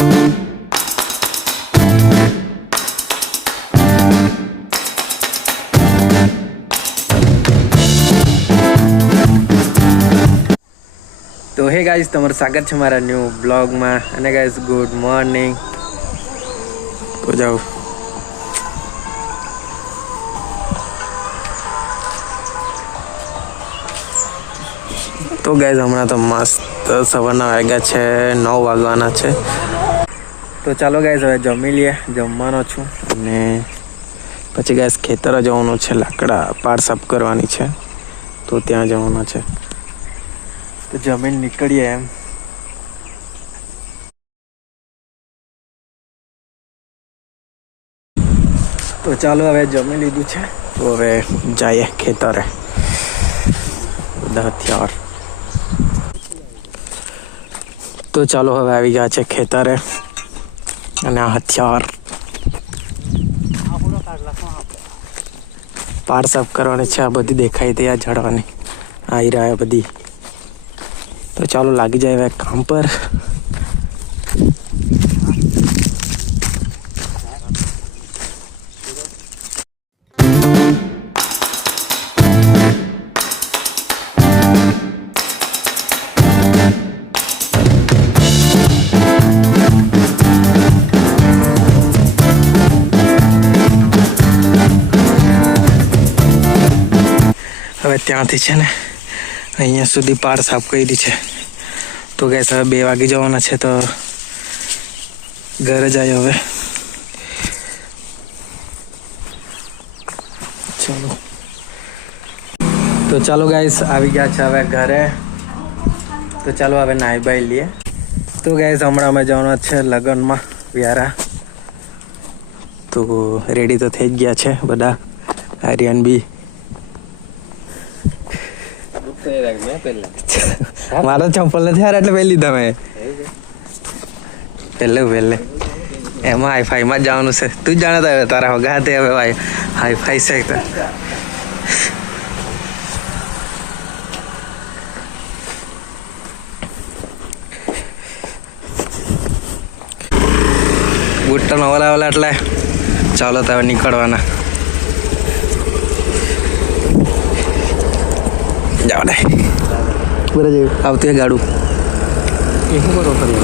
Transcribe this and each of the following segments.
તો હે ગાઈસ, તમારું સ્વાગત છે મારા ન્યૂ બ્લોગમાં. અને ગાઈસ, ગુડ મોર્નિંગ. તો જાઓ. તો ગાઈસ, હમણાં તો મસ્ત સવારના વાગ્યા છે 9 વાગવાના છે. તો ચાલો ગાઈસ, હવે જમી લઈએ. જમવાનો છું અને પછી ગાઈસ ખેતર જવાનું છે. લાકડા પાડ સાફ કરવાની છે, તો ત્યાં જવાનું છે. તો જમીન નીકળીએ એમ. તો ચાલો, હવે જમી લીધું છે, તો હવે જઈએ ખેતરે. બધા હથિયાર. તો ચાલો, હવે આવી ગયા છે ખેતરે અને આ હથિયાર પાડ સાફ કરવાની છે. આ બધી દેખાય તે આ ઝાડવાની આવી રહ્યા બધી. તો ચાલો લાગી જાય હવે કામ પર. હવે ત્યાંથી છે ને અહીંયા સુધી પાડ સાફ કરી છે. તો ગેસ હવે 2 વાગી જવાના છે, તો ઘરે જાય હવે. ચાલો. તો ચાલો ગાઈસ, આવી ગયા છે હવે ઘરે. તો ચાલો હવે નાઈ બાઈ લઈએ. તો ગાઈસ, હમણાં અમે જવાના છે લગ્નમાં વ્યારા. તો રેડી તો થઈ જ ગયા છે બધા. આર્યન બી. મારા ચંપલ નથી હાર એટલે પહેલી લીધા મેં. પહેલે એમાં હાઈફાઈમાં જ જવાનું છે. તું જ જાણે હવે તારા વગાતે હવે હાઈફાઈ છે. બુટ તો નવા લાવેલા એટલે ચાલો તો હવે નીકળવાના. જાવ દે બરાબર. આવતું ગાડું એ શું કરો ફરી.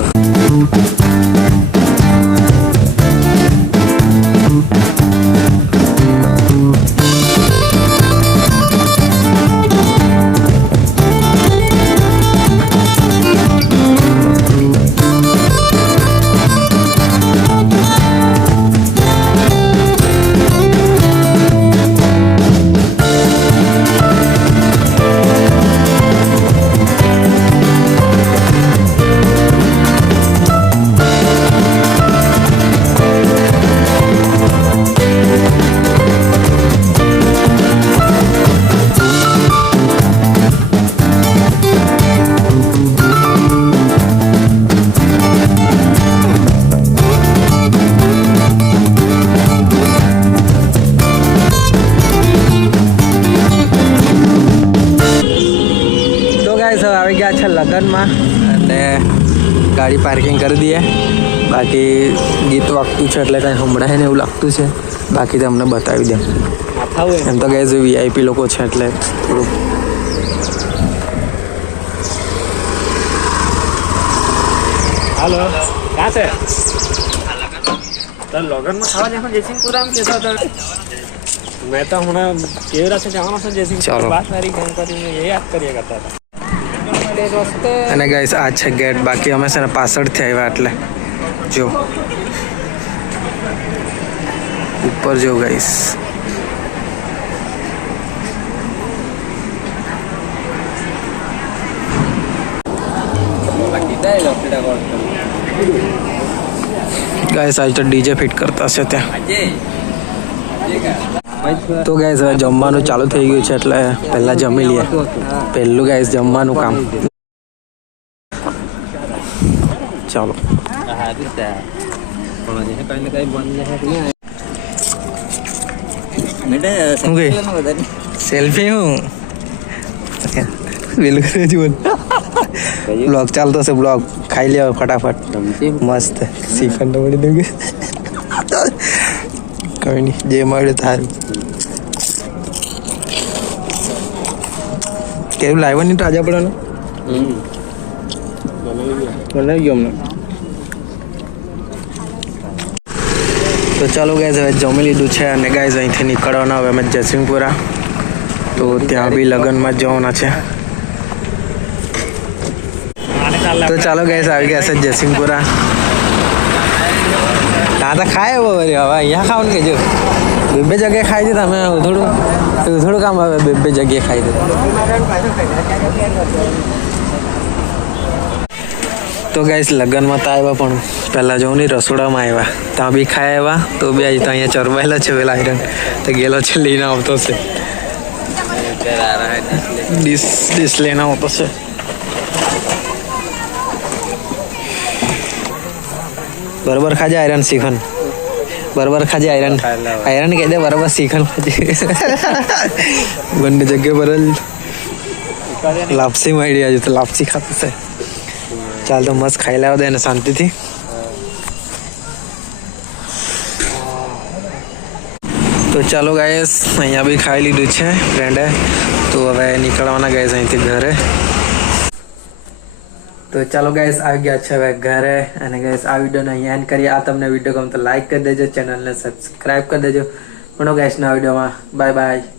આવી ગયા છે લગ્નમાં અને ગાડી પાર્કિંગ કરી દઈએ. બાકી ગીત વાગતું છે એટલે કંઈ સંભળાય ને એવું લાગતું છે. બાકી તમને બતાવી દે. એમ તો ગાઈસ VIP લોકો છે એટલે થોડુંક. હાલો, ક્યાં છે? તો લગ્નમાં ખાવા જવાનું જયસિંહપુરા એમ કહેતા હતા. મેં તો હમણાં કેવી રીતે જવાનો છું જયસિંહપુર. વાત મારી ફોન કરીને એ યાદ કર્યા કરતા હતા. અને ગાઈસ આ છે ગેટ. બાકી અમે છે ને પાછળથી આવ્યા એટલે જો ઉપર જો ગાઈસ. ગાઈસ આજ તો DJ ફિટ કરતા છે ત્યાં. તો ગાઈસ હવે જમવાનું ચાલુ થઈ ગયું છે એટલે પહેલા જમી લઈએ. પહેલું ગાઈસ જમવાનું કામ. ચાલો. સેલ્ફી હું બિલકુલ જ બોલ. બ્લોગ ચાલતો છે બ્લોગ ખાઈ લે ફટાફટ મસ્ત શ્રીખંડ તો મળી દઉં કઈ નહીં જે મળ્યું તારું કેવું લાવ્યો નહીં તાજા પડવાનું બનાવી ગયો અમને તો ચાલો ગાઈઝ હવે જમી લીધું છે અને ગાઈઝ અહીંથી નીકળવાના હવે અમે જયસિંહપુરા તો ત્યાં બી લગ્નમાં જવાના છે તો ચાલો ગાઈઝ આવી ગયા છે જયસિંહપુરા ત્યાં તો ખાય હવે અહીંયા ખાવાનું કે જો બે જગ્યાએ ખાઈ દે તમે થોડું કામ આવે બે જગ્યાએ ખાઈ દે તો ગાઈસ લગ્નમાં તો આવ્યા પણ પહેલાં જોઉં નહીં રસોડામાં આવ્યા ત્યાં બી ખાઈ આવ્યા તો બી આજે તો અહીંયા ચરવાયેલો છે પેલા આયરન તો ગયેલો છે લઈને આવતો છે ડીશ લઈને આવતો છે બરોબર ખાજે આયરન શ્રીખંડ બરોબર ખાજે આયરન કહી દે બરોબર શ્રીખંડ ખાજે બંને જગ્યાએ બરોબર લાપસી મળી આજે તો લાપસી ખાતું છે ચાલ તો મસ્ત ખાઈ લાવ દે ને શાંતિથી તો ચાલો ગાઈસ અહીંયા બી ખાઈ લીધું છે ફ્રેન્ડે તો હવે નીકળવાના ગાઈસ અહીંથી ઘરે તો ચાલો ગાઈસ આવી ગયા છે હવે ઘરે અને ગાઈસ આ વિડીયોને અહીંયા એન્ડ કરીએ આ તમને વિડીયો ગમે તો લાઈક કરી દેજો ચેનલને સબસ્ક્રાઈબ કરી દેજો મળો ગાઈસના વિડીયોમાં બાય બાય